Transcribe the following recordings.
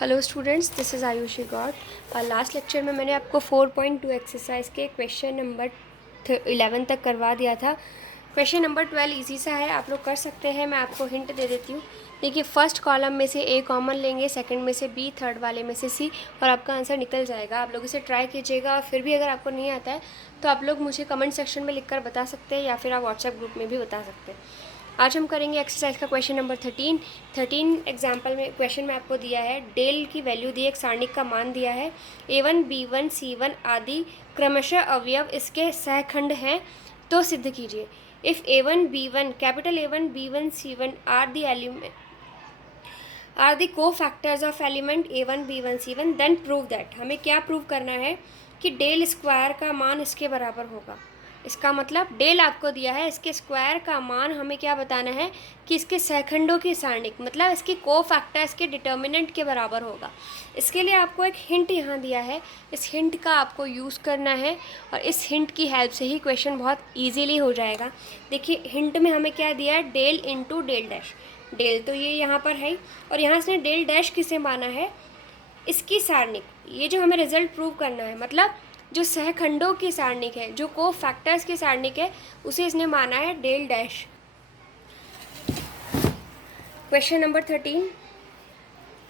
Hello students, this is Aayushi Gaur. Last lecture में मैंने आपको 4.2 एक्सरसाइज के क्वेश्चन नंबर 11 तक करवा दिया था। क्वेश्चन नंबर 12 इजी सा है, आप लोग कर सकते हैं। मैं आपको हिंट दे देती हूँ। देखिए, फर्स्ट कॉलम में से ए कॉमन लेंगे, सेकंड में से बी, थर्ड वाले में से सी, और आपका आंसर निकल जाएगा। आप लोग इसे ट्राई कीजिएगा, और फिर भी अगर आपको नहीं आता है तो आप लोग मुझे कमेंट सेक्शन में लिखकर बता सकते हैं, या फिर आप व्हाट्सएप ग्रुप में भी बता सकते हैं। आज हम करेंगे एक्सरसाइज का क्वेश्चन नंबर 13 एग्जाम्पल में क्वेश्चन में आपको दिया है, डेल की वैल्यू दी है, एक सारणिक का मान दिया है, A1 B1 C1 आदि क्रमशः अवयव इसके सहखंड हैं, तो सिद्ध कीजिए। If A1 B1 capital A1 B1 C1 are the cofactors of element A1 B1 C1 then prove that. हमें क्या प्रूव करना है कि डेल स्क्वायर का मान इसके बराबर होगा। इसका मतलब डेल आपको दिया है, इसके स्क्वायर का मान हमें क्या बताना है कि इसके सहखंडों की सारणिक, मतलब इसकी को फैक्टर्स के डिटर्मिनेंट के बराबर होगा। इसके लिए आपको एक हिंट यहाँ दिया है, इस हिंट का आपको यूज़ करना है, और इस हिंट की हेल्प से ही क्वेश्चन बहुत ईजीली हो जाएगा। देखिए, हिंट में हमें क्या दिया है, del into del dash. Del तो ये यहाँ पर है, और यहाँ से डेल डैश किसे माना है, इसकी सारणिक। ये जो हमें रिजल्ट प्रूव करना है, मतलब जो सहखंडों की सारणिक है, जो को फैक्टर्स की सारणिक है, उसे इसने माना है डेल डैश। क्वेश्चन नंबर 13,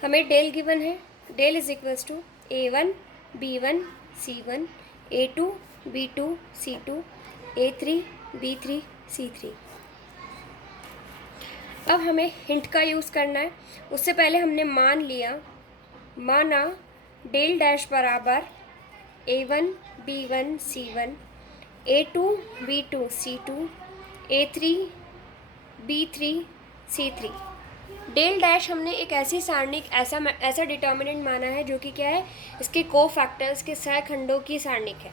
हमें डेल गिवन है। Del is equals to A1 B1 C1 A2 B2 C2 A3 B3 C3। अब हमें हिंट का यूज़ करना है। उससे पहले हमने माना डेल डैश बराबर A1 B1 C1 A2 B2 C2 A3 B3 C3। Del dash हमने एक ऐसी सारणिक, ऐसा डिटर्मिनेंट माना है जो कि क्या है, इसके को फैक्टर्स के सहखंडों की सारणिक है।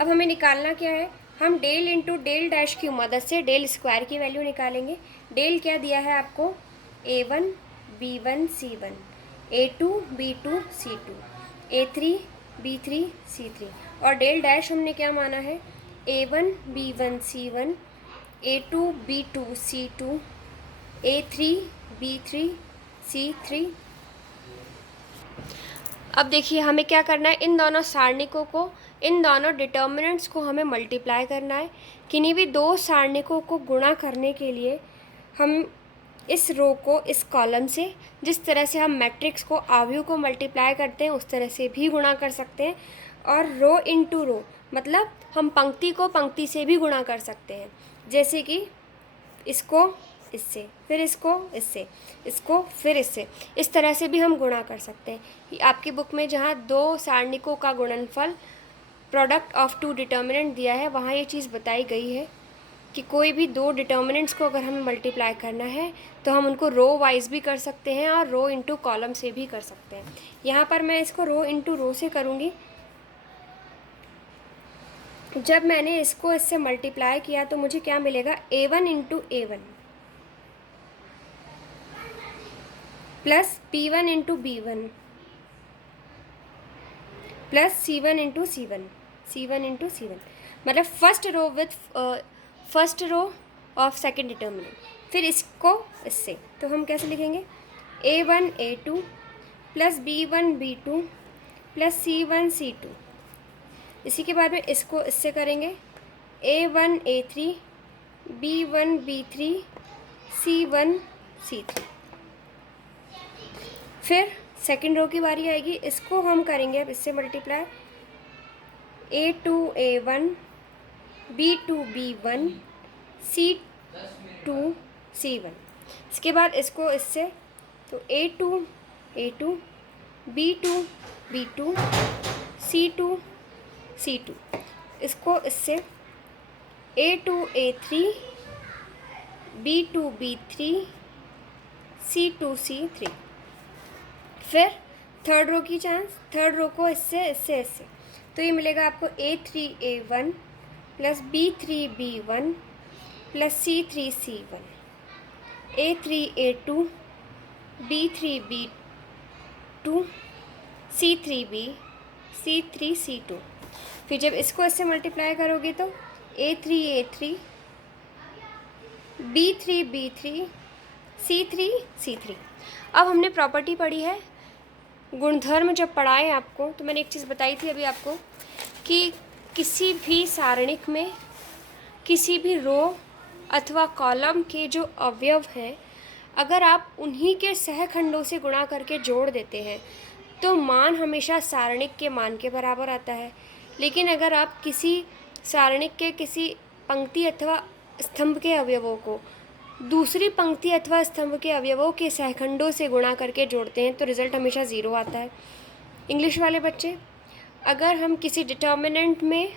अब हमें निकालना क्या है, हम डेल इंटू डेल डैश की मदद से डेल स्क्वायर की वैल्यू निकालेंगे। डेल क्या दिया है आपको, A1 B1 C1 A2 B2 C2 A3 B3 C3, और डेल डैश हमने क्या माना है, A1 B1 C1 A2 B2 C2 A3 B3 C3। अब देखिए, हमें क्या करना है, इन दोनों सारणिकों को, इन दोनों डिटर्मिनेंट्स को हमें मल्टीप्लाई करना है। किन्हीं भी दो सारणिकों को गुणा करने के लिए हम इस रो को इस कॉलम से, जिस तरह से हम मैट्रिक्स को आव्यूह को मल्टीप्लाई करते हैं, उस तरह से भी गुणा कर सकते हैं। और रो इनटू रो, मतलब हम पंक्ति को पंक्ति से भी गुणा कर सकते हैं। जैसे कि इसको इससे, फिर इसको इससे, इसको फिर इससे, इस तरह से भी हम गुणा कर सकते हैं। आपकी बुक में जहाँ दो सारणिकों का गुणनफल प्रोडक्ट ऑफ टू डिटर्मिनेंट दिया है, वहाँ ये चीज़ बताई गई है कि कोई भी दो डिटर्मिनेंट्स को अगर हमें मल्टीप्लाई करना है तो हम उनको रो वाइज भी कर सकते हैं और रो इंटू कॉलम से भी कर सकते हैं। यहाँ पर मैं इसको रो इंटू रो से करूँगी। जब मैंने इसको इससे मल्टीप्लाई किया तो मुझे क्या मिलेगा, A1 into A1 plus B1 into B1 plus C1 into C1 into C1, मतलब first row of second determinant. फिर इसको इससे, तो हम कैसे लिखेंगे, A1 A2 plus B1 B2 plus C1 C2। इसी के बाद में इसको इससे करेंगे, A1 A3 B1 B3 C1 C3। फिर सेकेंड रो की बारी आएगी, इसको हम करेंगे अब इससे multiply, A2 A1 B2 B1 C2 C1। इसके बाद इसको इससे, तो A2 A2 B2 B2 C2 C2। इसको इससे A2 A3 B2 B3 C2 C3। फिर थर्ड रो की चांस, थर्ड रो को इससे इससे इससे, तो ये मिलेगा आपको A3 A1 plus B3 B1 plus C3 C1 A3 A2 B3 B2 C3 B C3 C2। फिर जब इसको इससे मल्टीप्लाई करोगे तो A3 A3 B3 B3 C3 C3। अब हमने प्रॉपर्टी पढ़ी है गुणधर्म जब पढ़ाएं आपको, तो मैंने एक चीज़ बताई थी अभी आपको कि किसी भी सारणिक में किसी भी रो अथवा कॉलम के जो अवयव हैं, अगर आप उन्हीं के सहखंडों से गुणा करके जोड़ देते हैं तो मान हमेशा सारणिक के मान के बराबर आता है। लेकिन अगर आप किसी सारणिक के किसी पंक्ति अथवा स्तंभ के अवयवों को दूसरी पंक्ति अथवा स्तंभ के अवयवों के सहखंडों से गुणा करके जोड़ते हैं तो रिजल्ट हमेशा ज़ीरो आता है। इंग्लिश वाले बच्चे, अगर हम किसी डिटर्मिनेंट में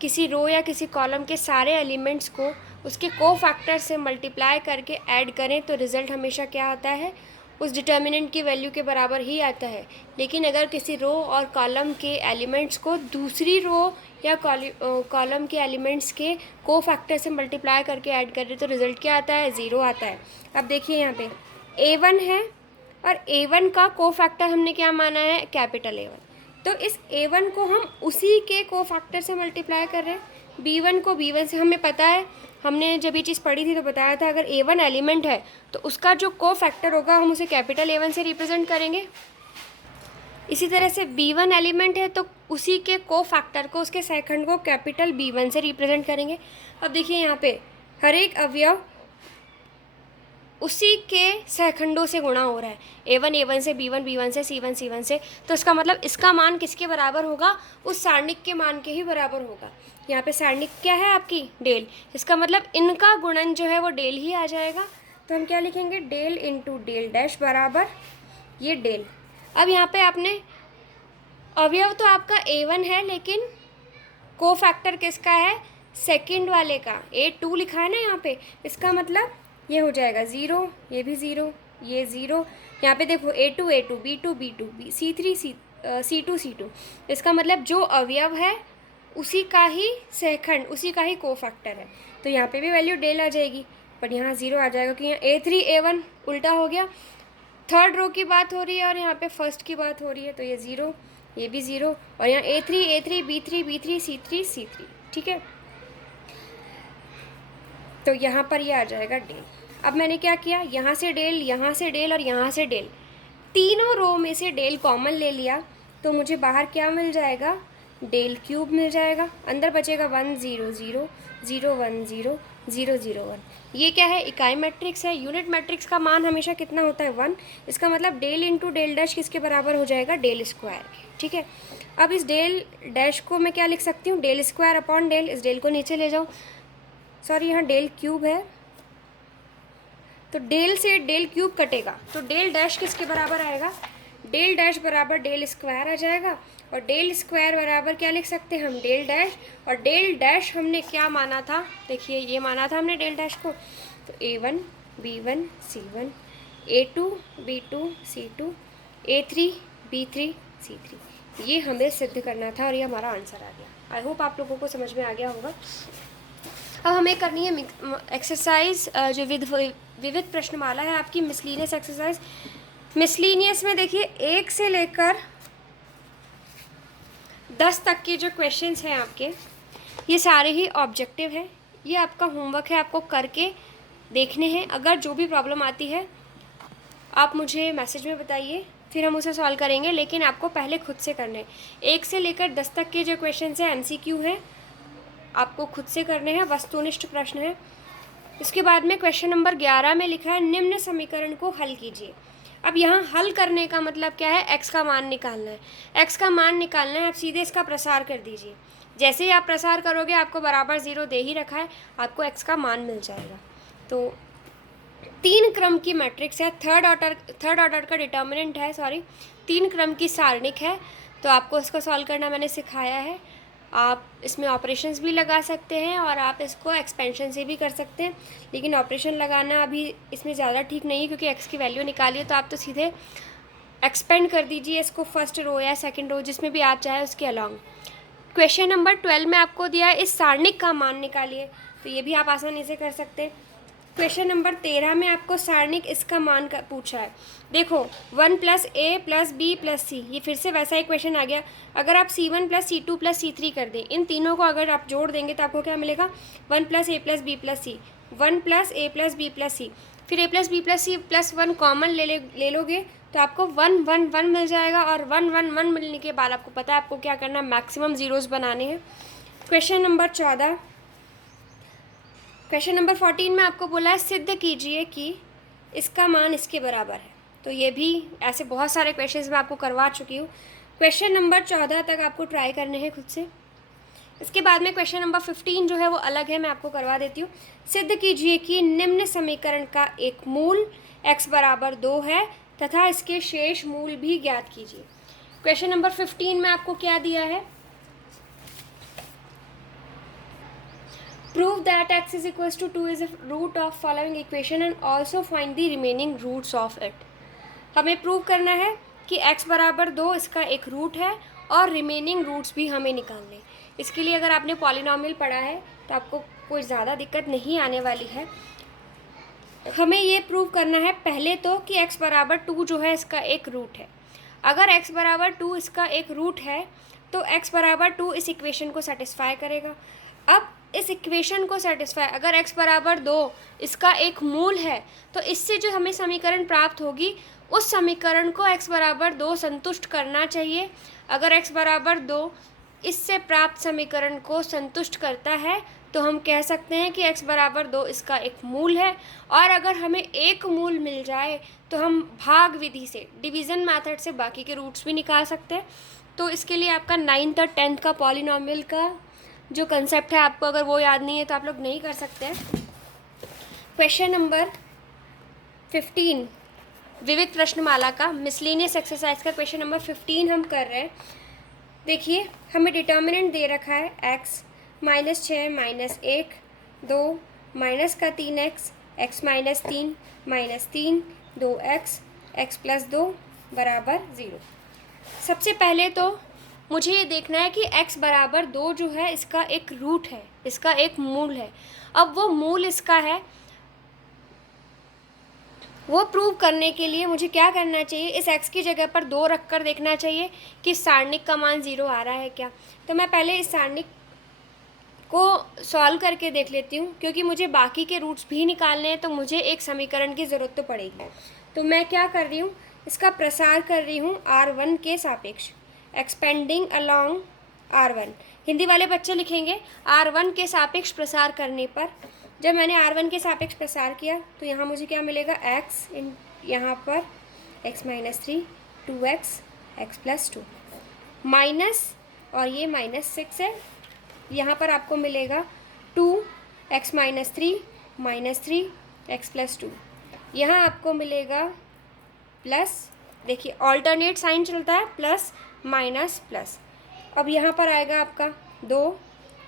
किसी रो या किसी कॉलम के सारे एलिमेंट्स को उसके कोफैक्टर से मल्टीप्लाई करके ऐड करें तो रिज़ल्ट हमेशा क्या आता है, उस डिटर्मिनेंट की वैल्यू के बराबर ही आता है। लेकिन अगर किसी रो और कॉलम के एलिमेंट्स को दूसरी रो या कॉलम के एलिमेंट्स के कोफैक्टर से मल्टीप्लाई करके ऐड करें तो रिज़ल्ट क्या आता है, ज़ीरो आता है। अब देखिए यहाँ पे A1 है और A1 का कोफैक्टर हमने क्या माना है, कैपिटल A1। तो इस A1 को हम उसी के कोफैक्टर से मल्टीप्लाई कर रहे हैं। B1 को B1 से, हमें पता है, हमने जब ये चीज़ पढ़ी थी तो बताया था अगर A1 एलिमेंट है तो उसका जो कोफैक्टर होगा हम उसे कैपिटल A1 से रिप्रेजेंट करेंगे। इसी तरह से B1 एलिमेंट है तो उसी के कोफैक्टर को, उसके सहखंड को कैपिटल B1 से रिप्रेजेंट करेंगे। अब देखिए यहाँ पे हर एक अवयव उसी के सहखंडों से गुणा हो रहा है। A1 A1 से, B1 B1 से, C1 C1 से, तो इसका मतलब इसका मान किसके बराबर होगा, उस सारणिक के मान के ही बराबर होगा। यहाँ पे सारणिक क्या है आपकी, डेल, इसका मतलब इनका गुणन जो है वो डेल ही आ जाएगा। तो हम क्या लिखेंगे, डेल इंटू डेल डैश बराबर ये डेल। अब यहाँ पे आपने अवयव तो आपका A1 है लेकिन कोफैक्टर किसका है, सेकंड वाले का, A2 लिखा है ना यहाँ पे, इसका मतलब ये हो जाएगा ज़ीरो, ये भी ज़ीरो, ये ज़ीरो। यहाँ पे देखो A2 A2, B2 B2, C3 C2 C2, इसका मतलब जो अवयव है उसी का ही सहखंड, उसी का ही कोफैक्टर है। तो यहाँ पे भी वैल्यू डेल आ जाएगी, पर यहाँ ज़ीरो आ जाएगा क्योंकि यहाँ A3 A1 उल्टा हो गया। थर्ड रो की बात हो रही है और यहाँ पे फर्स्ट की बात हो रही है, तो ये ज़ीरो, ये भी ज़ीरो, और यहाँ A3 B3 B3 C3 C3, ठीक है। तो यहाँ पर ये आ जाएगा डेल। अब मैंने क्या किया, यहाँ से डेल, यहाँ से डेल और यहाँ से डेल, तीनों रो में से डेल कॉमन ले लिया तो मुझे बाहर क्या मिल जाएगा, डेल क्यूब मिल जाएगा। अंदर बचेगा 1 0 0 0 1 0 0 0 1। ये क्या है, इकाई मैट्रिक्स है। यूनिट मैट्रिक्स का मान हमेशा कितना होता है, 1। इसका मतलब डेल इंटू डेल डैश किसके बराबर हो जाएगा, डेल स्क्वायर, ठीक है। अब इस डेल डैश को मैं क्या लिख सकती हूँ, डेल स्क्वायर अपॉन डेल। इस डेल को नीचे ले जाऊँ, सॉरी यहाँ डेल क्यूब है तो डेल से डेल क्यूब कटेगा तो डेल डैश किसके बराबर आएगा, डेल डैश बराबर डेल स्क्वायर आ जाएगा। और डेल स्क्वायर बराबर क्या लिख सकते हैं हम, डेल डैश। और डेल डैश हमने क्या माना था, देखिए ये माना था हमने डेल डैश को, तो A1 B1 C1, A2 B2 C2, A3 B3 C3, ये हमें सिद्ध करना था और ये हमारा आंसर आ गया। आई होप आप लोगों को समझ में आ गया होगा। अब हमें करनी है एक्सरसाइज जो विविध प्रश्नमाला है आपकी, मिसलीनियस एक्सरसाइज। मिसलीनियस में देखिए 1 से लेकर 10 तक के जो क्वेश्चंस हैं आपके, ये सारे ही ऑब्जेक्टिव हैं। ये आपका होमवर्क है, आपको करके देखने हैं। अगर जो भी प्रॉब्लम आती है आप मुझे मैसेज में बताइए, फिर हम उसे सॉल्व करेंगे, लेकिन आपको पहले खुद से करने। 1 से लेकर 10 तक के जो क्वेश्चंस हैं MCQ हैं, आपको खुद से करने हैं, वस्तुनिष्ठ प्रश्न है। इसके बाद में क्वेश्चन नंबर 11 में लिखा है निम्न समीकरण को हल कीजिए। अब यहाँ हल करने का मतलब क्या है, x का मान निकालना है। x का मान निकालना है, आप सीधे इसका प्रसार कर दीजिए। जैसे ही आप प्रसार करोगे आपको बराबर 0 दे ही रखा है, आपको x का मान मिल जाएगा। तो 3 क्रम की मैट्रिक्स है, थर्ड ऑर्डर का डिटर्मिनेंट है, 3 क्रम की सारणिक है। तो आपको इसको सॉल्व करना मैंने सिखाया है। आप इसमें ऑपरेशंस भी लगा सकते हैं और आप इसको एक्सपेंशन से भी कर सकते हैं, लेकिन ऑपरेशन लगाना अभी इसमें ज़्यादा ठीक नहीं है क्योंकि x की वैल्यू निकालिए तो आप तो सीधे एक्सपेंड कर दीजिए इसको फर्स्ट रो या सेकंड रो जिसमें भी आप चाहे उसके अलॉन्ग। क्वेश्चन नंबर 12 में आपको दिया है इस सारणिक का मान निकालिए, तो ये भी आप आसानी से कर सकते हैं। क्वेश्चन नंबर 13 में आपको सारणिक इसका मान का पूछा है। देखो 1 + A + B + C, ये फिर से वैसा ही क्वेश्चन आ गया। अगर आप C1 + C2 + C3 कर दें, इन तीनों को अगर आप जोड़ देंगे तो आपको क्या मिलेगा, 1 + A + B + C, 1 + A + B + C, फिर A + B + C + 1 कॉमन ले लोगे तो आपको 1 1 1 मिल जाएगा, और 1 1 1 मिलने के बाद आपको पता है आपको क्या करना है, मैक्सिमम ज़ीरोज़ बनाने हैं। क्वेश्चन नंबर 14, क्वेश्चन नंबर 14 में आपको बोला है सिद्ध कीजिए कि इसका मान इसके बराबर है। तो ये भी ऐसे बहुत सारे क्वेश्चंस मैं आपको करवा चुकी हूँ। क्वेश्चन नंबर 14 तक आपको ट्राई करने हैं खुद से। इसके बाद में क्वेश्चन नंबर 15 जो है वो अलग है, मैं आपको करवा देती हूँ। सिद्ध कीजिए कि निम्न समीकरण का एक मूल x बराबर 2 है तथा इसके शेष मूल भी ज्ञात कीजिए। क्वेश्चन नंबर 15 में आपको क्या दिया है, prove that x is equals to 2 is a root of following equation and also find the remaining roots of it। हमें प्रूव करना है कि x बराबर 2 इसका एक रूट है और रिमेनिंग रूट्स भी हमें निकालने। इसके लिए अगर आपने पॉलिनॉमियल पढ़ा है तो आपको कोई ज़्यादा दिक्कत नहीं आने वाली है। हमें ये प्रूव करना है पहले तो कि x बराबर 2 जो है इसका एक रूट है। अगर x बराबर 2 इसका एक रूट है तो x बराबर 2 इस इक्वेशन को सेटिस्फाई करेगा। अब इस इक्वेशन को सेटिस्फाई, अगर x बराबर 2 इसका एक मूल है तो इससे जो हमें समीकरण प्राप्त होगी उस समीकरण को x बराबर 2 संतुष्ट करना चाहिए। अगर x बराबर 2 इससे प्राप्त समीकरण को संतुष्ट करता है तो हम कह सकते हैं कि x बराबर 2 इसका एक मूल है। और अगर हमें एक मूल मिल जाए तो हम भाग विधि से, डिवीज़न मेथड से बाकी के रूट्स भी निकाल सकते हैं। तो इसके लिए आपका 9th और 10th का पॉलिनॉमियल का जो कंसेप्ट है आपको अगर वो याद नहीं है तो आप लोग नहीं कर सकते हैं। क्वेश्चन नंबर 15 विविध प्रश्नमाला का मिसलेनियस एक्सरसाइज का क्वेश्चन नंबर 15 हम कर रहे हैं। देखिए हमें डिटर्मिनेंट दे रखा है x -6 -1 2 माइनस का 3x x -3 -3 2x x + 2 बराबर 0। सबसे पहले तो मुझे ये देखना है कि x बराबर 2 जो है इसका एक रूट है, इसका एक मूल है। अब वो मूल इसका है, वो प्रूव करने के लिए मुझे क्या करना चाहिए, इस x की जगह पर 2 रख कर देखना चाहिए कि सारणिक का मान 0 आ रहा है क्या। तो मैं पहले इस सारणिक को सॉल्व करके देख लेती हूँ, क्योंकि मुझे बाकी के रूट्स भी निकालने हैं तो मुझे एक समीकरण की ज़रूरत तो पड़ेगी। तो मैं क्या कर रही हूँ, इसका प्रसार कर रही हूँ r1 के सापेक्ष, एक्सपेंडिंग अलोंग r1। हिंदी वाले बच्चे लिखेंगे r1 के सापेक्ष प्रसार करने पर। जब मैंने r1 के सापेक्ष प्रसार किया तो यहाँ मुझे क्या मिलेगा, x इन यहाँ पर x -3 2x x + 2 माइनस, और ये -6 है, यहाँ पर आपको मिलेगा 2x -3 -3 x + 2। यहाँ आपको मिलेगा प्लस, देखिए ऑल्टरनेट साइन चलता है, प्लस माइनस प्लस। अब यहाँ पर आएगा आपका 2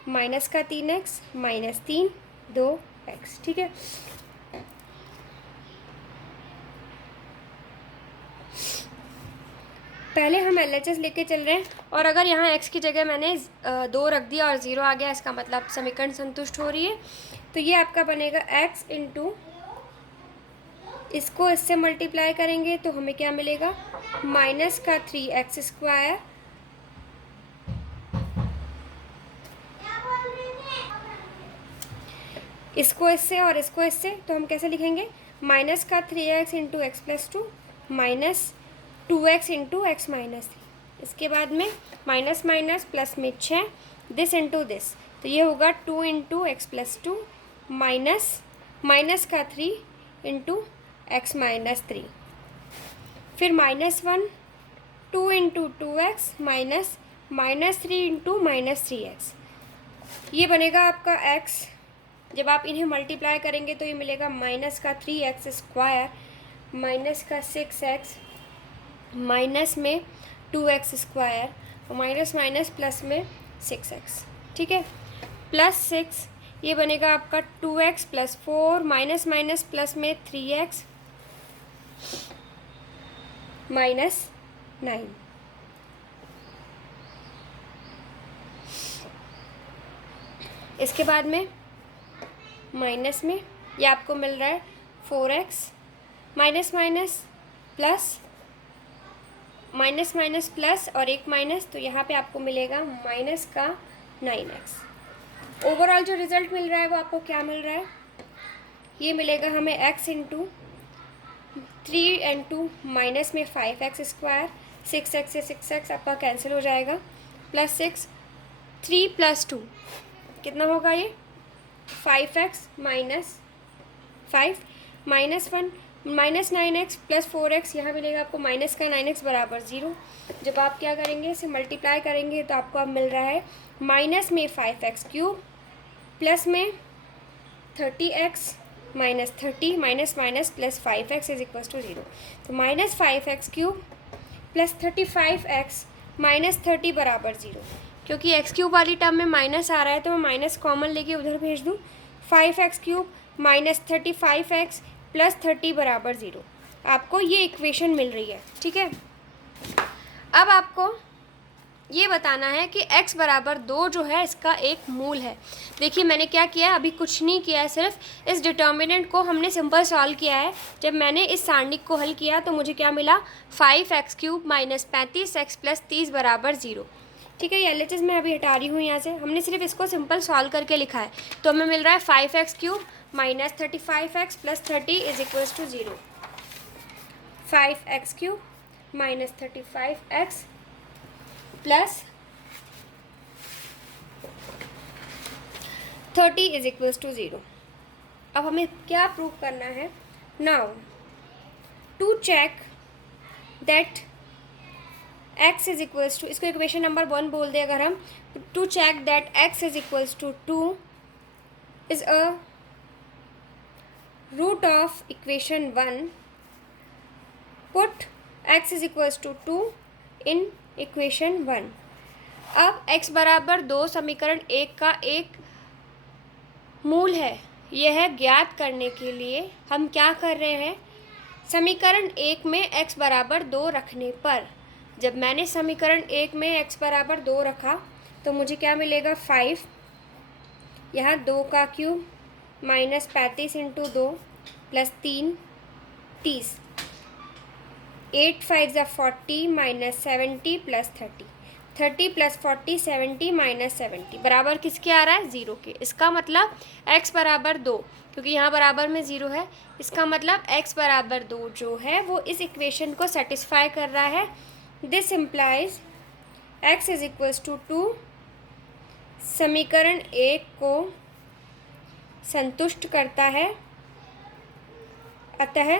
माइनस का 3x -3 2x, ठीक है। पहले हम LHS लेके चल रहे हैं, और अगर यहाँ x की जगह मैंने 2 रख दिया और 0 आ गया, इसका मतलब समीकरण संतुष्ट हो रही है। तो ये आपका बनेगा x इंटू, इसको इससे मल्टीप्लाई करेंगे तो हमें क्या मिलेगा, माइनस का 3x², इसको इससे और इसको इससे, तो हम कैसे लिखेंगे, माइनस का 3x into x + 2 minus 2x into x -3। इसके बाद में माइनस माइनस प्लस में 6 दिस इंटू दिस, तो ये होगा 2 इंटू x + 2 माइनस का 3 इंटू x -3, फिर -1 2 इंटू 2x -3 इंटू -3x। ये बनेगा आपका x। जब आप इन्हें मल्टीप्लाई करेंगे तो ये मिलेगा माइनस का 3x² माइनस का 6x माइनस में 2x² और माइनस माइनस प्लस में 6x, ठीक है, प्लस 6। ये बनेगा आपका 2x + 4 माइनस माइनस प्लस में 3x -9। इसके बाद में माइनस में ये आपको मिल रहा है 4x minus minus plus minus minus plus और एक माइनस, तो यहाँ पे आपको मिलेगा माइनस का 9x। ओवरऑल जो रिज़ल्ट मिल रहा है वो आपको क्या मिल रहा है, ये मिलेगा हमें x इंटू 3 × माइनस में 5x², 6x से 6x आपका कैंसिल हो जाएगा, +6, 3 + 2 कितना होगा ये 5x माइनस 5 -1 -9x + 4x, यहाँ मिलेगा आपको माइनस का 9x बराबर 0। जब आप क्या करेंगे, इसे मल्टीप्लाई करेंगे तो आपको अब मिल रहा है माइनस में 5x³ प्लस में 30x minus 30 minus minus plus 5x = 0। तो -5x³ + 35x माइनस 30 बराबर 0। क्योंकि x³ वाली टर्म में माइनस आ रहा है तो मैं माइनस कॉमन लेके उधर भेज दूँ। 5x³ माइनस 35x + 30 बराबर 0। आपको ये इक्वेशन मिल रही है, ठीक है। अब आपको ये बताना है कि x बराबर 2 जो है इसका एक मूल है। देखिए मैंने क्या किया है, अभी कुछ नहीं किया है, सिर्फ इस डिटर्मिनेंट को हमने सिंपल सॉल्व किया है। जब मैंने इस सारणिक को हल किया तो मुझे क्या मिला, 5x³ माइनस 35x + 30 बराबर 0। ठीक है, ये LHS मैं अभी हटा रही हूँ यहाँ से, हमने सिर्फ इसको सिंपल सॉल्व करके लिखा है। तो हमें मिल रहा है 5x³ minus 35x + 30 = 0। 5x³ minus 35x plus 30 = 0। अब हमें क्या प्रूव करना है, now to check that x = इसको इक्वेशन नंबर 1 बोल दे अगर हम, to check that x = 2 is a root of equation 1, put x = 2 in equation 1। अब x बराबर 2 समीकरण 1 का एक मूल है, यह ज्ञात करने के लिए हम क्या कर रहे हैं, समीकरण 1 में x बराबर 2 रखने पर, जब मैंने समीकरण 1 में x बराबर 2 रखा तो मुझे क्या मिलेगा, 5, यहाँ 2 का क्यूब माइनस 35 × 2 + 3 30, 8 5 = 40 माइनस 70 + 30, 30 + 40 70 माइनस 70 बराबर किसके आ रहा है, 0 के। इसका मतलब x बराबर 2, क्योंकि यहाँ बराबर में 0 है, इसका मतलब x बराबर 2 जो है वो इस इक्वेशन को सेटिस्फाई कर रहा है। दिस इम्प्लाइज x = 2 समीकरण 1 को संतुष्ट करता है, अतः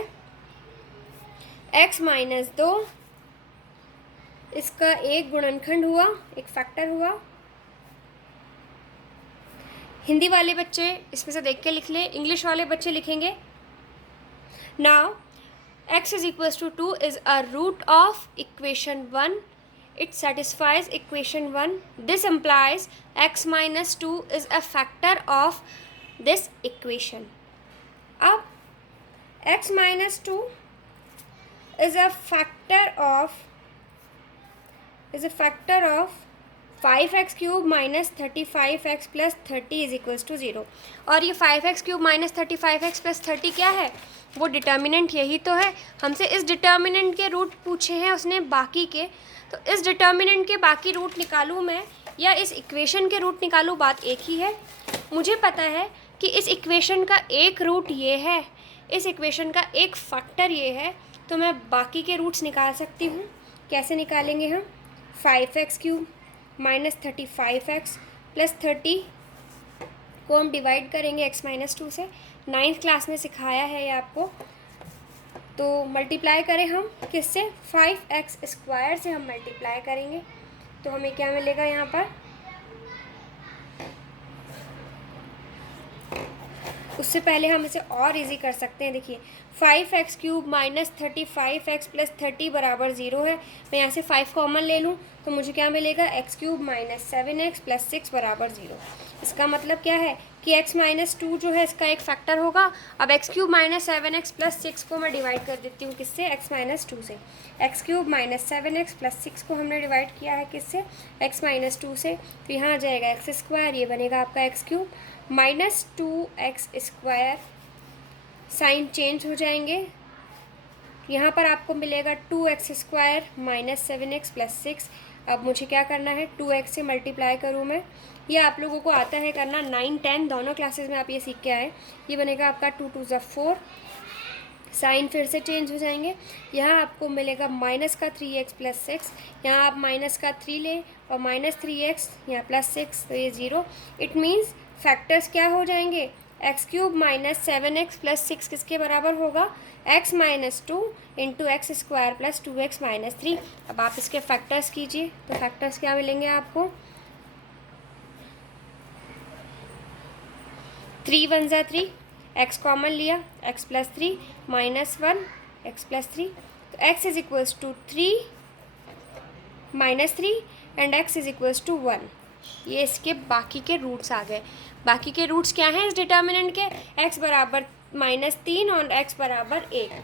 x - 2 इसका एक गुणनखंड हुआ, एक फैक्टर हुआ। हिंदी वाले बच्चे इसमें से देख के लिख लें, इंग्लिश वाले बच्चे लिखेंगे, now x = 2 is a root of equation 1, it satisfies equation 1. This implies x - 2 is a factor of this equation. अब x - 2 is a factor of 5x³ minus 35x + 30 = 0। और ये 5x³ माइनस 35x + 30 क्या है, वो determinant यही तो है। हमसे इस डिटर्मिनेंट के रूट पूछे हैं उसने बाकी के, तो इस डिटर्मिनेंट के बाकी रूट निकालूँ मैं या इस इक्वेशन के रूट निकालूँ, बात एक ही है। मुझे पता है कि इस इक्वेशन का एक रूट ये है, इस इक्वेशन का एक फैक्टर ये है, तो मैं बाकी के रूट्स निकाल सकती हूँ। कैसे निकालेंगे हम, 5x³ माइनस 35x + 30 को हम डिवाइड करेंगे x - 2 से। 9th क्लास में सिखाया है ये आपको। तो मल्टीप्लाई करें हम किससे, 5x² से हम मल्टीप्लाई करेंगे तो हमें क्या मिलेगा यहाँ पर, उससे पहले हम इसे और इजी कर सकते हैं। देखिए 5x³ माइनस 35x + 30 बराबर 0 है। मैं यहाँ से 5 कॉमन ले लूँ तो मुझे क्या मिलेगा, x³ माइनस 7x + 6 बराबर 0। इसका मतलब क्या है कि x - 2 जो है इसका एक फैक्टर होगा। अब x³ माइनस 7x + 6 को मैं डिवाइड कर देती हूँ किससे, x - 2 से। x³ माइनस 7x + 6 को हमने डिवाइड किया है किससे, x - 2 से। तो यहाँ आ जाएगा x², ये बनेगा आपका x³ minus 2x², sign change हो जाएंगे। यहाँ पर आपको मिलेगा 2x² माइनस 7x + 6। अब मुझे क्या करना है, 2x से मल्टीप्लाई करूँ मैं, ये आप लोगों को आता है करना, 9 10 दोनों क्लासेस में आप ये सीख के आए। ये बनेगा आपका 2 2 = 4, साइन फिर से चेंज हो जाएंगे। यहाँ आपको मिलेगा माइनस का 3x प्लस 6, यहाँ आप माइनस का 3 लें और माइनस 3x यहाँ प्लस 6, तो ये 0। इट मीन्स फैक्टर्स क्या हो जाएंगे, x cube minus 7x plus 6 किसके बराबर होगा, x minus 2 into x square plus 2x minus 3। अब आप इसके फैक्टर्स कीजिए, तो फैक्टर्स क्या मिलेंगे आपको, 3 वन ज़ा 3, x कॉमन लिया, x plus 3 minus 1 x plus 3, तो x is equals to 3 minus 3 and x is equals to 1। ये इसके बाकी के रूट्स आ गए। बाकी के रूट्स क्या हैं इस डिटर्मिनेंट के, x बराबर -3 और x बराबर 1।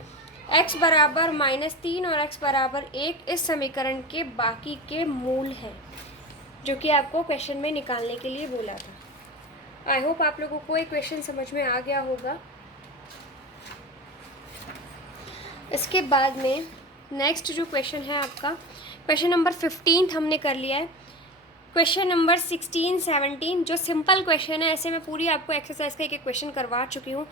x बराबर -3 और x बराबर 1 इस समीकरण के बाकी के मूल हैं, जो कि आपको क्वेश्चन में निकालने के लिए बोला था। आई होप आप लोगों को एक क्वेश्चन समझ में आ गया होगा। इसके बाद में नेक्स्ट जो क्वेश्चन है आपका, क्वेश्चन नंबर 15 हमने कर लिया है। क्वेश्चन नंबर 16, 17 जो सिंपल क्वेश्चन है, ऐसे मैं पूरी आपको एक्सरसाइज का एक एक क्वेश्चन करवा चुकी हूँ।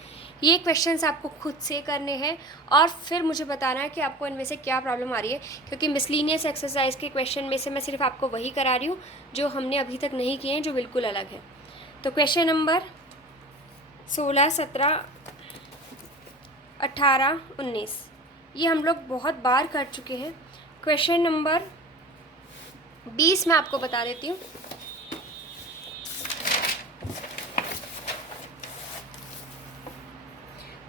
ये क्वेश्चंस आपको खुद से करने हैं और फिर मुझे बताना है कि आपको इनमें से क्या प्रॉब्लम आ रही है, क्योंकि मिसलीनियस एक्सरसाइज के क्वेश्चन में से मैं सिर्फ आपको वही करा रही हूँ जो हमने अभी तक नहीं किए हैं, जो बिल्कुल अलग है। तो क्वेश्चन नंबर 16, 17, 18, 19 ये हम लोग बहुत बार कर चुके हैं। क्वेश्चन नंबर 20 मैं आपको बता देती हूँ।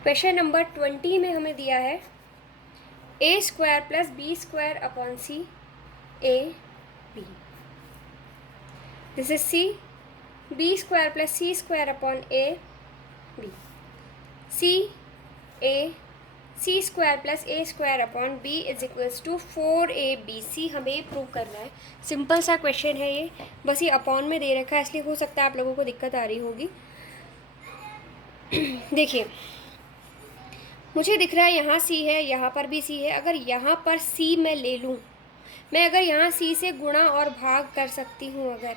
क्वेश्चन नंबर 20 में हमें दिया है a square plus B square upon C A B, this is C, B square plus C square upon A B, C A C square plus A square upon B is equals to 4abc। हमें prove करना है। Simple सा question है ये, बस ये upon में दे रखा है, इसलिए हो सकता है आप लोगों को दिक्कत आ रही होगी। देखिए मुझे दिख रहा है यहाँ c है, यहाँ पर भी c है। अगर यहाँ पर c मैं ले लूँ, मैं अगर यहाँ c से गुणा और भाग कर सकती हूँ अगर,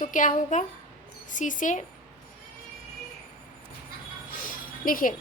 तो क्या होगा, c से देखिए